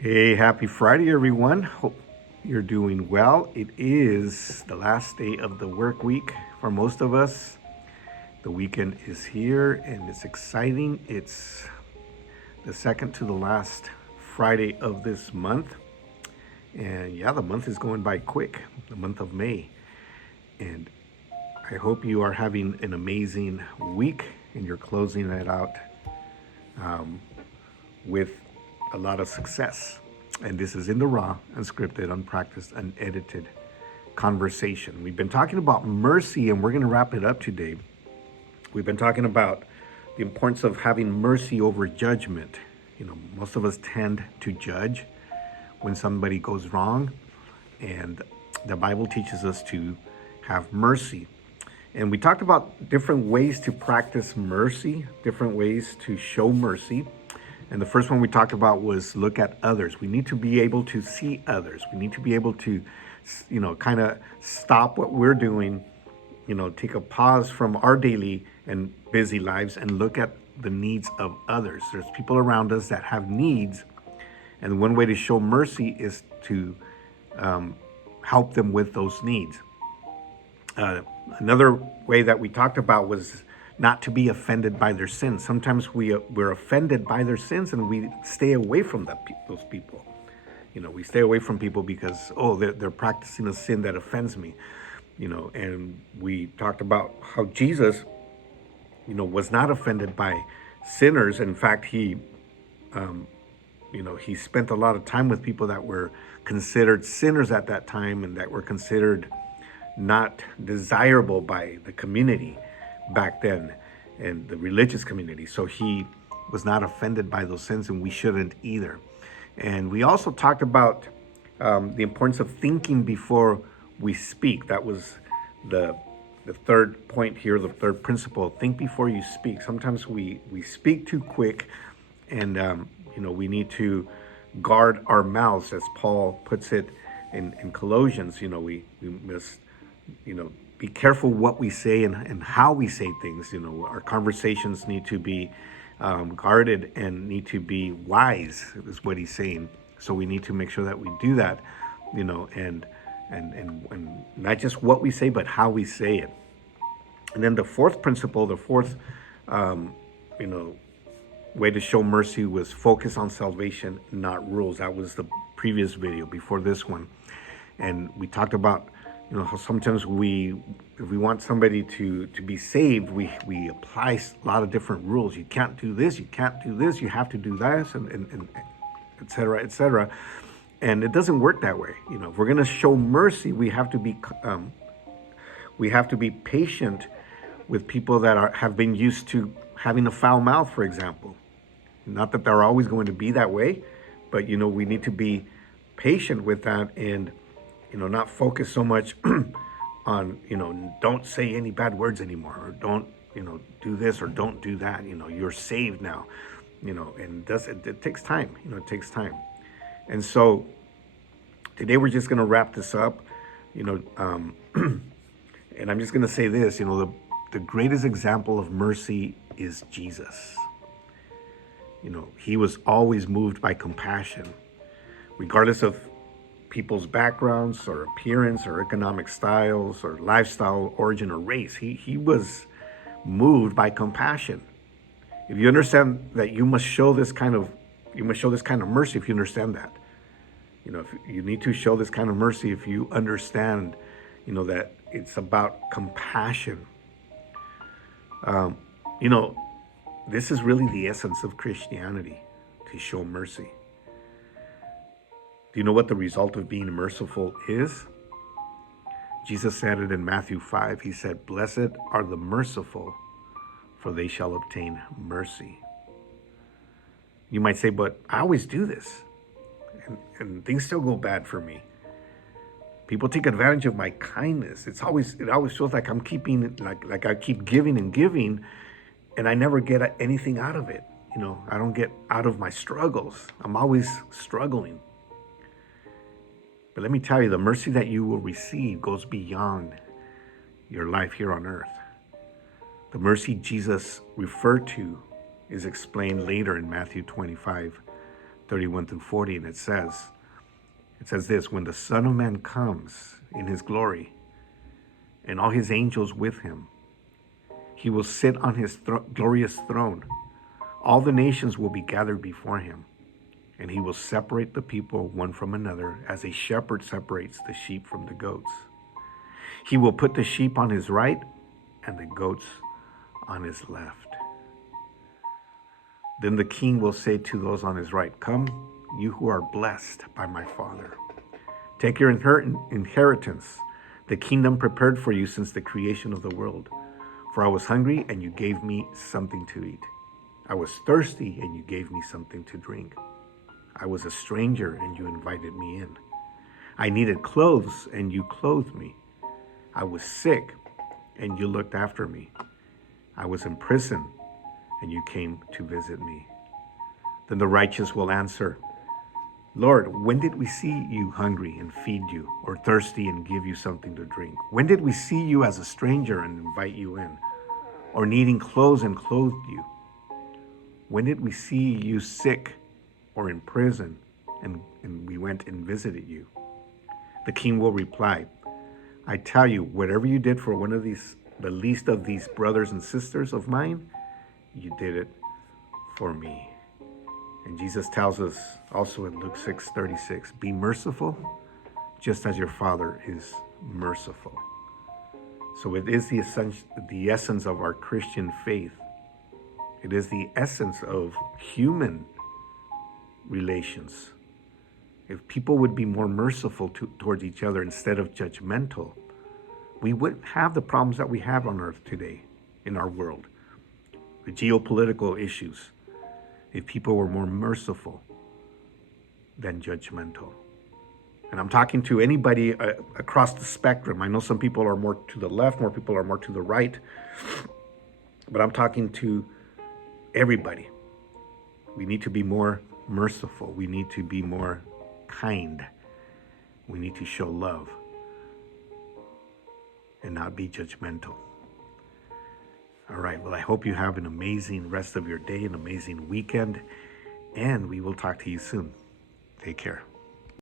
Hey, happy Friday, everyone. Hope you're doing well. It is the last day of the work week for most of us. The weekend is here and it's exciting. It's the second to the last Friday of this month. And yeah, the month is going by quick, the month of May. And I hope you are having an amazing week and you're closing it out with a lot of success. And this is in the raw, unscripted, unpracticed, unedited conversation. We've been talking about mercy, and we're going to wrap it up today. We've been talking about the importance of having mercy over judgment. Most of us tend to judge when somebody goes wrong, and the Bible teaches us to have mercy. And we talked about different ways to practice mercy, different ways to show mercy. And the first one we talked about was look at others. We need to be able to see others. We need to be able to, kind of stop what we're doing, take a pause from our daily and busy lives and look at the needs of others. There's people around us that have needs. And one way to show mercy is to help them with those needs. Another way that we talked about was not to be offended by their sins. Sometimes we're offended by their sins and we stay away from those people. We stay away from people because, they're practicing a sin that offends me. And we talked about how Jesus, was not offended by sinners. In fact, he spent a lot of time with people that were considered sinners at that time and that were considered not desirable by the community back then and the religious community. So he was not offended by those sins, and we shouldn't either. And we also talked about the importance of thinking before we speak. That was the third point here, the third principle. Think before you speak. Sometimes we speak too quick, and we need to guard our mouths, as Paul puts it in Colossians. We must be careful what we say and how we say things. Our conversations need to be guarded and need to be wise, is what he's saying. So we need to make sure that we do that, and not just what we say, but how we say it. And then the fourth principle, the fourth, way to show mercy was focus on salvation, not rules. That was the previous video before this one. And we talked about how sometimes if we want somebody to be saved, we apply a lot of different rules. You can't do this, you can't do this, you have to do this, and et cetera, et cetera. And it doesn't work that way. If we're going to show mercy, we have to be patient with people that have been used to having a foul mouth, for example. Not that they're always going to be that way, but we need to be patient with that and not focus so much on, don't say any bad words anymore, or don't, do this or don't do that. You're saved now, and it takes time, it takes time. And so today we're just going to wrap this up, and I'm just going to say this, the greatest example of mercy is Jesus. He was always moved by compassion, regardless of people's backgrounds or appearance or economic styles or lifestyle, origin, or race. He was moved by compassion. If you understand that you must show this kind of mercy, if you understand that, if you need to show this kind of mercy, if you understand, that it's about compassion. This is really the essence of Christianity, to show mercy. Do you know what the result of being merciful is? Jesus said it in Matthew 5. He said, "Blessed are the merciful, for they shall obtain mercy." You might say, but I always do this, and things still go bad for me. People take advantage of my kindness. It always feels like I'm keeping, like I keep giving and giving, and I never get anything out of it. I don't get out of my struggles. I'm always struggling. But let me tell you, the mercy that you will receive goes beyond your life here on earth. The mercy Jesus referred to is explained later in Matthew 25, 31 through 40, and it says this: when the Son of Man comes in his glory and all his angels with him, he will sit on his glorious throne. All the nations will be gathered before him, and he will separate the people one from another as a shepherd separates the sheep from the goats. He will put the sheep on his right and the goats on his left. Then the king will say to those on his right, "Come, you who are blessed by my Father. Take your inheritance, the kingdom prepared for you since the creation of the world. For I was hungry, and you gave me something to eat. I was thirsty, and you gave me something to drink. I was a stranger, and you invited me in. I needed clothes, and you clothed me. I was sick, and you looked after me. I was in prison, and you came to visit me." Then the righteous will answer, "Lord, when did we see you hungry and feed you, or thirsty and give you something to drink? When did we see you as a stranger and invite you in, or needing clothes and clothed you? When did we see you sick or in prison and we went and visited you?" The king will reply, "I tell you, whatever you did for one of these, the least of these brothers and sisters of mine, you did it for me." And Jesus tells us also in Luke 6:36, "Be merciful, just as your Father is merciful." So it is the essence of our Christian faith. It is the essence of human relations. If people would be more merciful towards each other instead of judgmental, we wouldn't have the problems that we have on earth today in our world. The geopolitical issues, if people were more merciful than judgmental. And I'm talking to anybody across the spectrum. I know some people are more to the left, more people are more to the right, but I'm talking to everybody. We need to be more merciful. We need to be more kind. We need to show love and not be judgmental. All right, well, I hope you have an amazing rest of your day, an amazing weekend, and we will talk to you soon. Take care.